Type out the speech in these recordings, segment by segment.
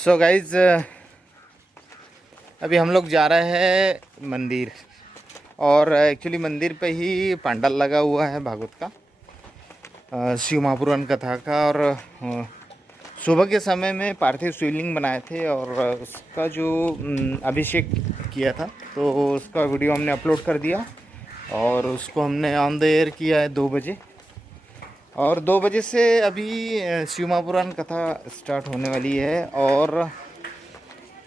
So guys अभी हम लोग जा रहे हैं मंदिर। और एक्चुअली मंदिर पे ही पंडाल लगा हुआ है भागवत का, शिव महापुराण कथा का। और सुबह के समय में पार्थिव शिवलिंग बनाए थे और उसका जो अभिषेक किया था, तो उसका वीडियो हमने अपलोड कर दिया। और उसको हमने ऑन द एयर किया है 2 बजे। और 2 बजे से अभी शिव महापुराण कथा स्टार्ट होने वाली है। और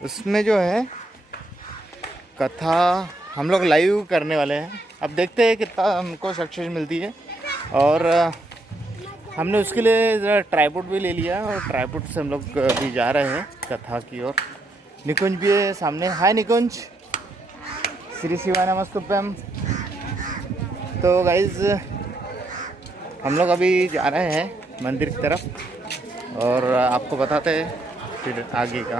उसमें जो है कथा हम लोग लाइव करने वाले हैं। अब देखते हैं कितना हमको सक्सेस मिलती है। और हमने उसके लिए ज़रा ट्राईपोड भी ले लिया और ट्राईपोड से हम लोग भी जा रहे हैं कथा की ओर। निकुंज भी है सामने। हाय निकुंज, श्री शिवाय नमस्तुभ्यम। तो गाइज़ हम लोग अभी जा रहे हैं मंदिर की तरफ और आपको बताते हैं फिर आगे का।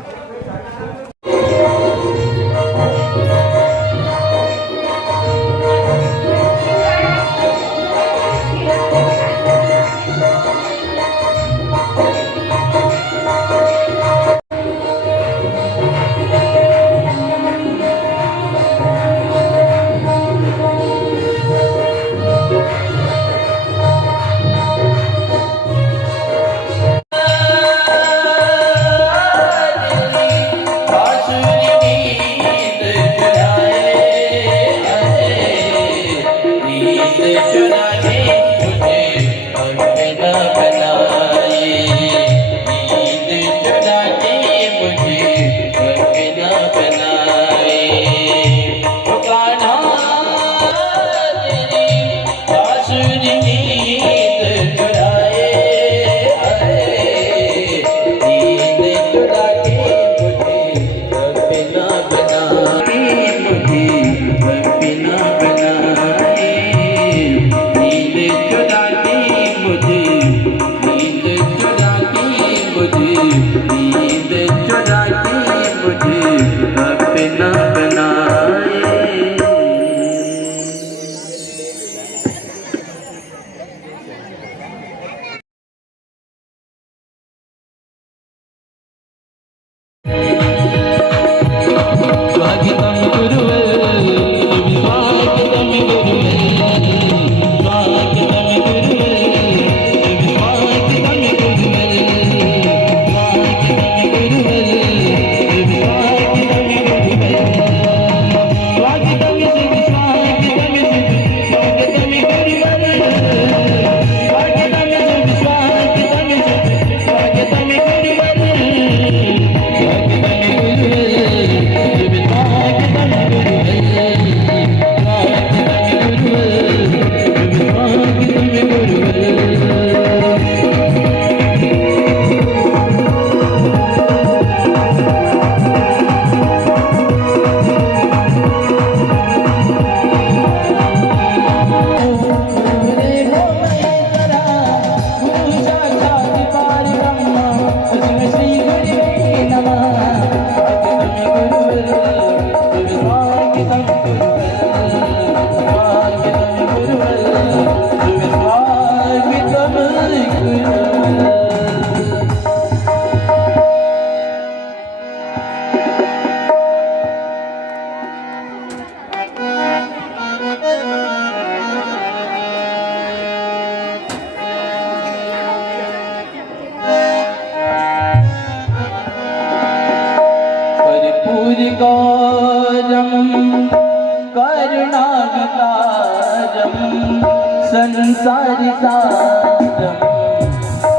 संसारि सारम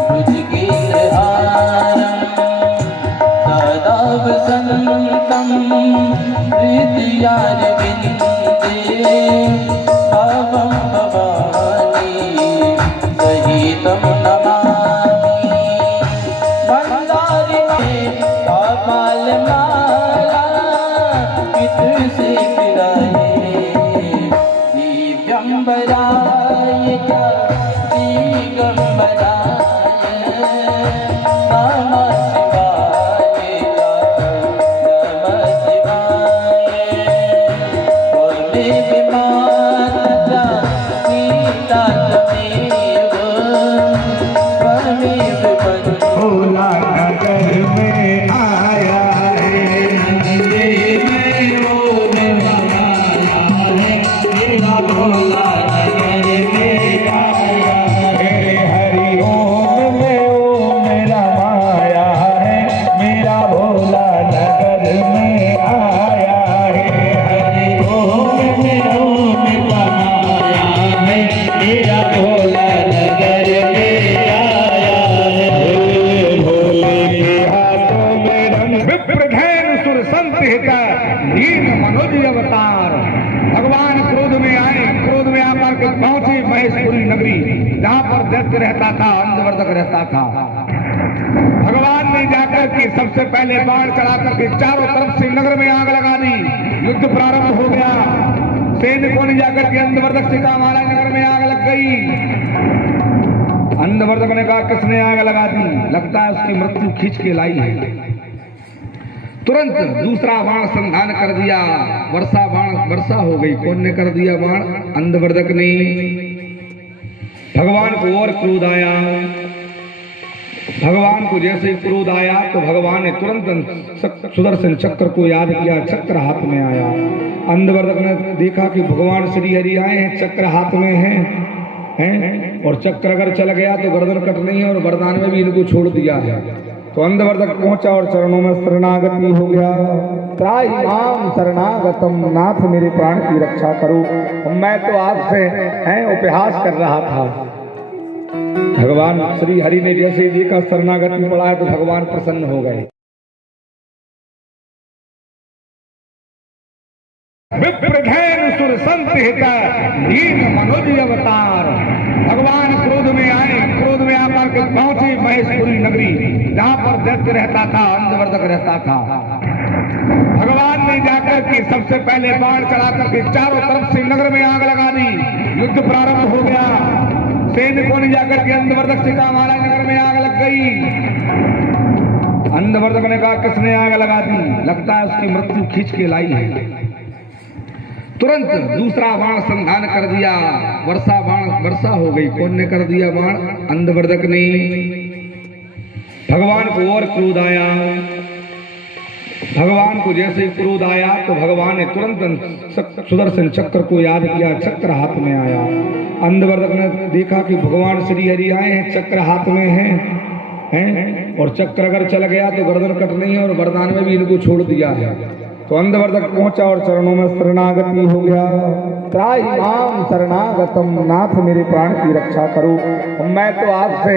भुजगेन्द्रहारम सदा वसन्तं हृदयारविन्दे भवं भवानी सहितं नमामि। भण्डारिणे कपालमाला पितृशेखराय दिव्यम्बराय रहता था, अंधवर्धक रहता था। भगवान ने जाकर के सबसे पहले बाण चढ़ाकर के चारों तरफ से नगर में आग लगा दी। युद्ध प्रारंभ हो गया। सैनिकों ने जाकर के अंधवर्धक से कहा महाराज नगर में आग लग गई। अंधवर्धक ने कहा किसने आग लगा दी? लगता है उसकी मृत्यु खींच के लाई है। तुरंत दूसरा बाण संधान कर दिया। वर्षा हो गई। कौन ने कर दिया बाण? अंधवर्धक ने। भगवान को और क्रोध आया। भगवान को जैसे ही क्रोध आया तो भगवान ने तुरंत सुदर्शन चक्र को याद किया। चक्र हाथ में आया। अंधवर्धक ने देखा कि भगवान श्री हरि आए हैं, चक्र हाथ में हैं और चक्र अगर चल गया तो गर्दन कटनी है और वरदान में भी इनको छोड़ दिया है। तो अंधवर्धक पहुंचा और चरणों में शरणागति हो गया। त्राहि माम शरणागतम, नाथ मेरे प्राण की रक्षा करो। मैं तो आपसे उपहास कर रहा था। भगवान श्री हरि ने जैसे देखा शरणागति पड़ा है तो भगवान प्रसन्न हो गए। विप्रधैन सुर संत हिता दीन मनोज अवतार। भगवान क्रोध में आए। क्रोध में आकर के पहुंचे महेशपुरी नगरी, जहां पर दैत्य रहता था, अंधवर्धक रहता था। भगवान ने जाकर के सबसे पहले बाण चढ़ाकर के चारों तरफ से नगर में आग लगा दी। युद्ध प्रारंभ हो गया। सैनिकों ने जाकर के अंधवर्धक से कहा महाराज नगर में आग लग गई। अंधवर्धक ने कहा किसने आग लगा दी? लगता है उसकी मृत्यु खींच के लाई है। तुरंत दूसरा बाण संधान कर दिया। वर्षा हो गई। कौन ने कर दिया बाण? अंधवर्धक ने। भगवान को और क्रोध आया। भगवान को जैसे ही क्रोध आया तो भगवान ने तुरंत सुदर्शन चक्र को याद किया। चक्र हाथ में आया। अंधवर्धक ने देखा कि भगवान श्री हरि आए हैं, चक्र हाथ में हैं और चक्र अगर चल गया तो गर्दन कटनी है और वरदान में भी इनको छोड़ दिया है। तो अंधवर्धक पहुंचा और चरणों में शरणागति हो गया। त्राहि माम शरणागतम, नाथ मेरे प्राण की रक्षा करो। मैं तो आपसे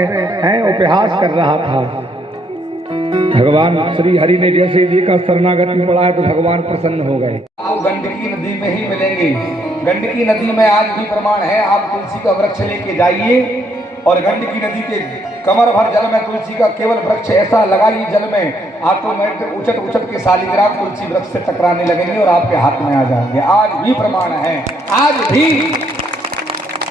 उपहास कर रहा था। भगवान श्री हरि ने जैसे देखा शरणागति पड़ा है तो भगवान प्रसन्न हो गए। आप गंडकी नदी में ही मिलेंगे। गंडकी नदी में आज भी प्रमाण है। आप तुलसी का वृक्ष लेके जाइए और गंडकी नदी के कमर भर जल में तुलसी का केवल वृक्ष ऐसा लगाइए जल में, ऑटोमेटिक उछट के शालिग्राम तुलसी वृक्ष से टकराने लगेंगे और आपके हाथ में आ जाएंगे। आज भी प्रमाण है। आज भी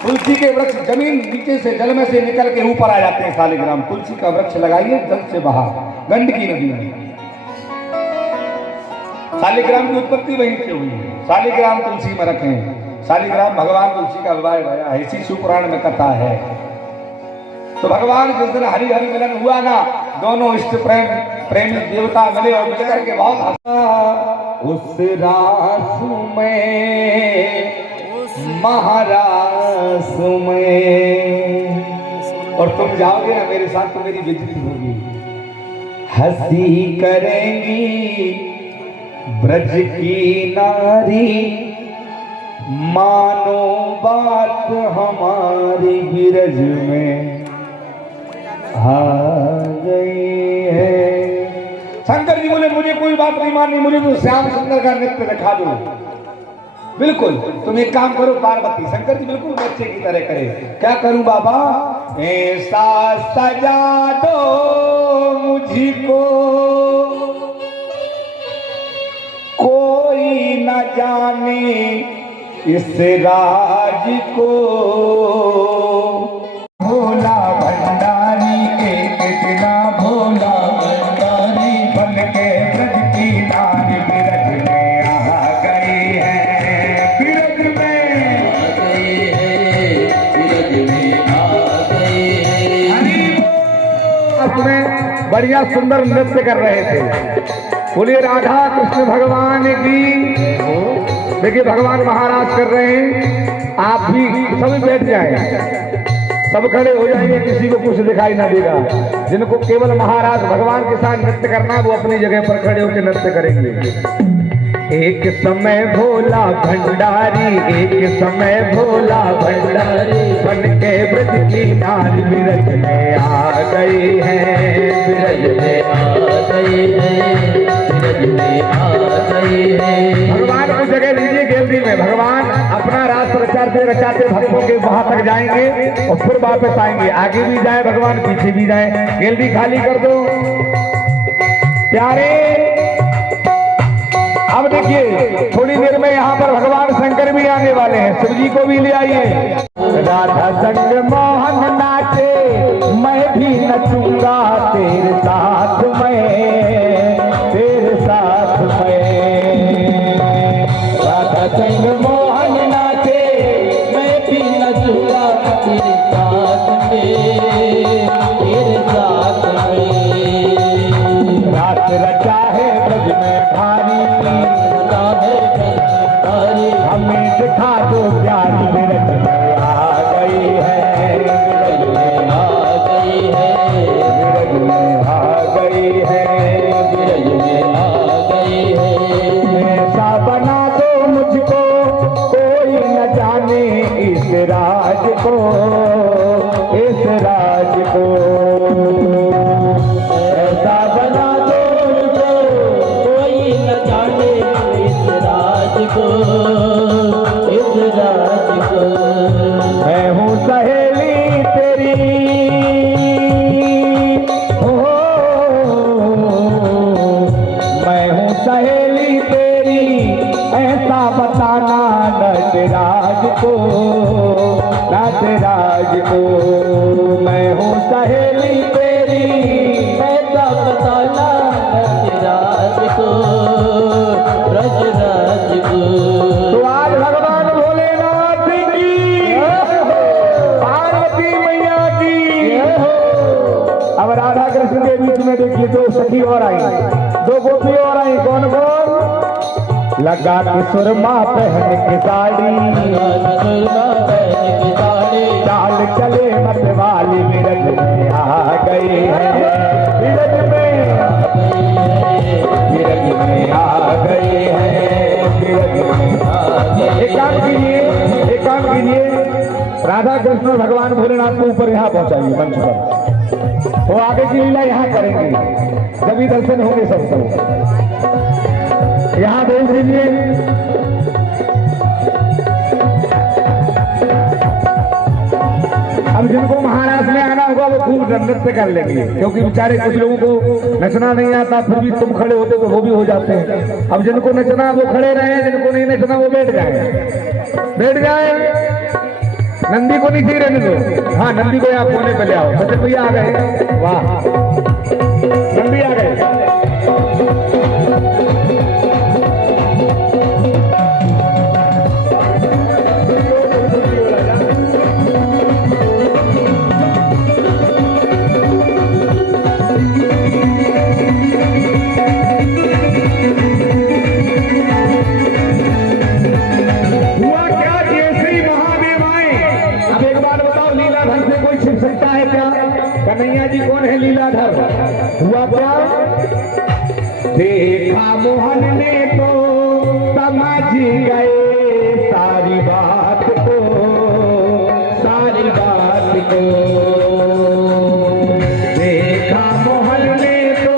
तुलसी के वृक्ष जमीन नीचे से जल में से निकल के ऊपर आ जाते हैं शालिग्राम। तुलसी का वृक्ष लगाइए जल से बाहर गंडकी नदी में। शालिग्राम की उत्पत्ति वहीं से हुई है। शालिग्राम तुलसी में रखें। शालिग्राम भगवान तुलसी का विवाह गया है, इसी शिवपुराण में कथा है। तो भगवान जिस दिन हरि हरि मिलन हुआ ना, दोनों इष्ट प्रेमी देवता मिले और मिलकर के बहुत हंसा। उस रासु में महारासु में, और तुम जाओगे ना मेरे साथ तो मेरी बेइज्जती होगी। हंसी करेंगी ब्रज की नारी, मानो बात हमारी बिरज में आ गई है। शंकर जी बोले मुझे कोई बात नहीं माननी, मुझे तो श्याम सुंदर का नृत्य दिखा दो। बिल्कुल, तुम एक काम करो पार्वती। शंकर जी बिल्कुल बच्चे की तरह करे। क्या करूं बाबा? ऐसा सजा दो मुझको कोई न जाने इस राज को। भोला भंडारी एक बिना भोला भंडारी बन के ब्रज की नारी बिरज में आ गई है। बिरज में आ गई है, बिरज में आ गई है। उसमें बढ़िया सुंदर नृत्य कर रहे थे। बोलिए राधा कृष्ण भगवान की। देखिए भगवान महाराज कर रहे हैं। आप भी सभी बैठ जाए, सब खड़े हो जाएंगे, किसी को कुछ दिखाई ना देगा। जिनको केवल महाराज भगवान के साथ नृत्य करना है वो अपनी जगह पर खड़े होकर नृत्य करेंगे। एक समय भोला भंडारी, एक समय भोला भंडारी बन के ब्रज की नारी बिरज में आ गई है। बिरज में आ गई है, बिरज में आ गई है। भगवान को जगह दीजिए गैलरी में। भगवान अपना राज रचाते रचाते भक्तों के वहां तक जाएंगे और फिर वापस आएंगे। आगे भी जाए भगवान, पीछे भी जाए। गैलरी खाली कर दो प्यारे। अब देखिए थोड़ी देर में यहाँ पर भगवान शंकर भी आने वाले हैं, शिव जी को भी ले आइए। राधा संग मोहन नाचे, मैं भी नचूंगा तेरे साथ में, तेरे साथ में। राधा संग मोहन नाचे, मैं भी नचूंगा तेरे साथ में, तेरे साथ में। रात रचा है ब्रज में भारी, हमें दिखा दो प्यार ब्रज में आ गई है, ब्रज में आ गई है, ब्रज में आ गई है, ब्रज में आ गई है। ऐसा बना दो मुझको कोई न जाने इस राज को, इस राज को। ऐसा बना दो मुझको कोई न जाने इस राज को, इस राज को। मैं हूँ सहेली तेरी, हो मैं हूँ सहेली तेरी, ऐसा बताना नटराज को, नटराज को। मैं हूँ सहेली तेरी, ऐसा बताना रजराज को, रजराज को। तो आज भगवान भोलेनाथ की, पार्वती मैया की। अब राधा कृष्ण के बीच में देखिए दो सखी और आई, दो गोपी और आई। कौन कौन? लगा के सुरमा पहन के साड़ी, सुरमा पहन के साड़ी, चाल चले मत वाली बिरज में आ गई है, बिरज में, बिरज में आ गई है, बिरज में आ गई। एक काम कीजिए, एक काम कीजिए, राधा कृष्ण भगवान भोलेनाथ को ऊपर यहाँ पहुंचाइए मंच पर। वो आगे की लीला यहाँ करेंगे, जब भी दर्शन होंगे सबको। यहाँ देख लीजिए, अब जिनको महाराष्ट्र में आना होगा वो खूब नृत्य कर लेंगे, क्योंकि बेचारे कुछ लोगों को नचना नहीं आता, फिर भी तुम खड़े होते तो वो भी हो जाते हैं। अब जिनको नचना वो खड़े रहे, जिनको नहीं नचना वो बैठ जाए, बैठ जाए। नंदी को नीचे रहने दो। हाँ नंदी को यहाँ कोने पे ले आओ। सचिन भैया आ गए, वाह नंदी आ गए। कन्हैया जी कौन है लीलाधर? हुआ क्या? देखा मोहन ने तो समझ गए सारी बात को, सारी बात को। देखा मोहन ने तो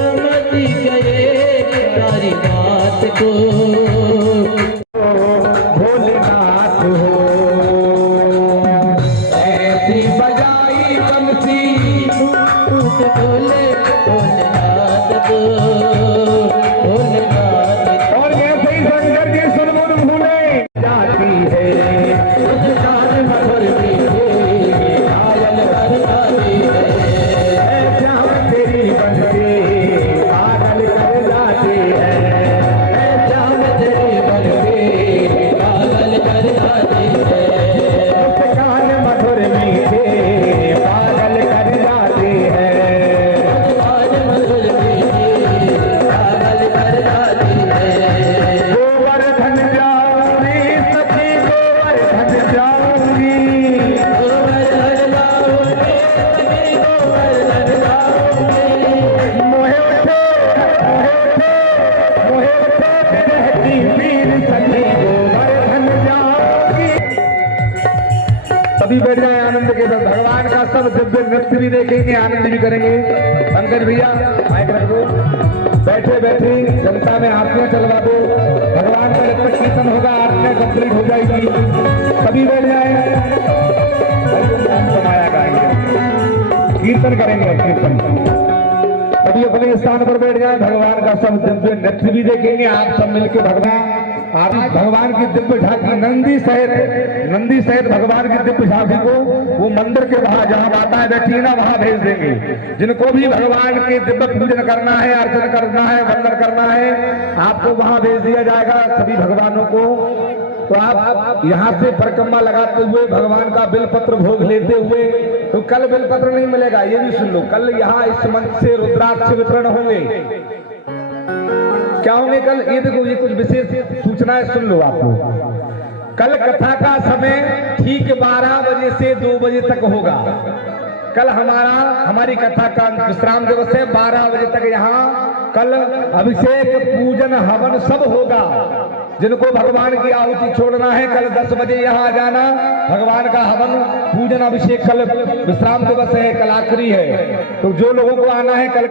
समझ गए सारी बात को। भोलेनाथ हो ऐसी बजाई बंसी, भोले भोलेनाथ को, भोलेनाथ और जैसे ही शंकर जी सुनमुन भूले जाती है, उस कान मधुर मीठे घायल कर जाती है। श्याम तेरी बंसी पागल कर जाती है, श्याम तेरी बंसी पागल कर जाती है। उस कान मधुर मीठे पागल कर जाती है। कान मधुर मीठे पागल कर जाती है। गोवर्धन जाऊंगी सखी, गोवर्धन जाऊंगी, गोवर्धन जाऊंगी, गोवर्धन जाऊंगी। मोहे उठे, मोहे उठे रहती वीर सखी, गोवर्धन जाऊंगी। सभी बैठ जाए आनंद के साथ, भगवान का सब दिव्य नृत्य भी देखेंगे, आनंद भी करेंगे। शंकर भैया माइक रख दो, बैठे बैठे जनता में आरतियां चलवा दो, भगवान का जब तक कीर्तन होगा आरती कंप्लीट हो जाएगी, सभी बैठ जाए, माया गाएंगे, कीर्तन करेंगे, कीर्तन सभी अपने स्थान पर बैठ जाए। भगवान का सब दिव्य नृत्य भी देखेंगे आप सब मिलकर। भगवान की दिव्य झांकी नंदी सहित भगवान की दिव्य झांकी को वो मंदिर के बाहर जहाँ माताएं बैठी है ना वहां भेज देंगे। जिनको भी भगवान के दिव्य पूजन करना है, अर्चन करना है, वंदन करना है, आपको वहां भेज दिया जाएगा सभी भगवानों को। तो आप यहाँ से परिक्रमा लगाते हुए भगवान का बिलपत्र भोग लेते हुए, तो कल बिलपत्र नहीं मिलेगा, ये भी सुन लो। कल यहाँ इस मंच से रुद्राक्ष वितरण होंगे। क्या होंगे कल? ये देखो, ये कुछ विशेष सूचनाएं सुन लो आप लोग। कल कथा का समय ठीक 12 बजे से 2 बजे तक होगा। कल हमारी कथा का विश्राम दिवस है। 12 बजे तक यहाँ कल अभिषेक, पूजन, हवन सब होगा। जिनको भगवान की आहुति छोड़ना है कल 10 बजे यहाँ आ जाना। भगवान का हवन, पूजन, अभिषेक कल विश्राम दिवस है, कल आखिरी है। तो जो लोगों को आना है कल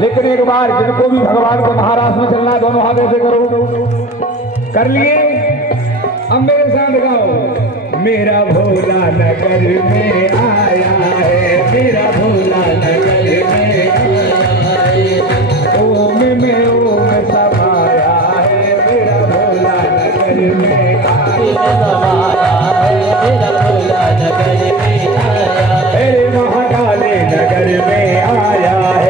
लेकिन एक बार जिनको भी भगवान को महाराष्ट्र में चलना है दोनों हाथ ऐसे करो। कर लिए? अब मेरे साथ गाओ। मेरा भोला नगर में आया है, मेरा भोला नगर में आया है, ओम में ओम समाया है, मेरा भोला नगर में आया है, मेरा भोला नगर में आया है, महाकाले नगर में आया है,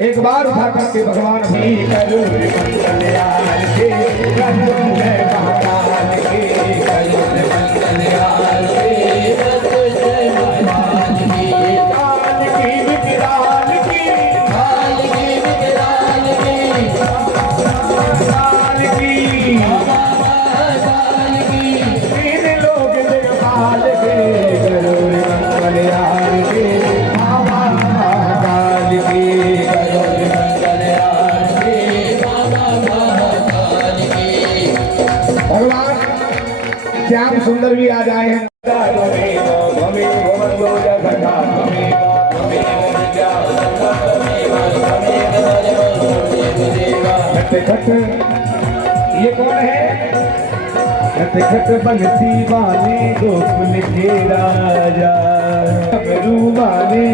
एक बार उठा करके भगवान भी करो मंगल यार के, महाकाल के, करो मंगल यार के, महाकाल की विकराल की, काल की विकराल की, काल की, तीन लोग देखभाल के, करो मंगल यार के, महाकाल की। श्याम सुंदर भी आ जाए हैं। ये कौन है? खट बंसी वाले गोकुल के राजा, डमरू वाले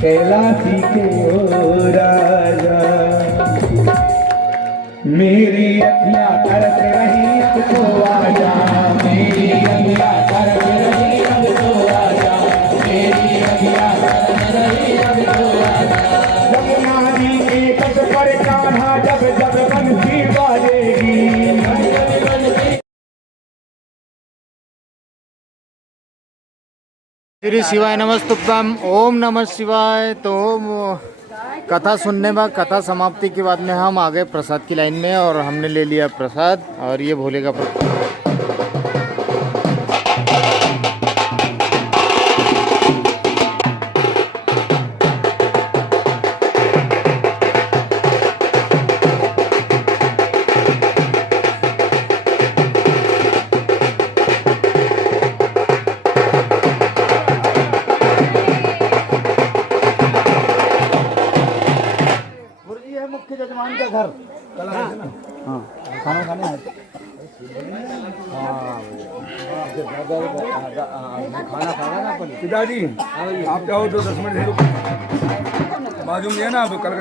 कैलाशी के ओ राजा, मेरी अखियाँ तरस रही अब तो आजा, मेरी अखियाँ तरस रही अब तो आजा, मेरी अखियाँ तरस रही अब तो आजा। जमुना जी के तट पर कान्हा जब जब श्री शिवाय नमस्तुभ्यम ओम नमः शिवाय। तो कथा सुनने बाद, कथा समाप्ति के बाद में हम आ गए प्रसाद की लाइन में और हमने ले लिया प्रसाद और ये भोले का प्रसाद। मुख्य जजमान का घर हाँ खाना खाने आए खाना खाना ना अपन पिताजी आप चाहो तो 10 मिनट बाजू में है ना, कल का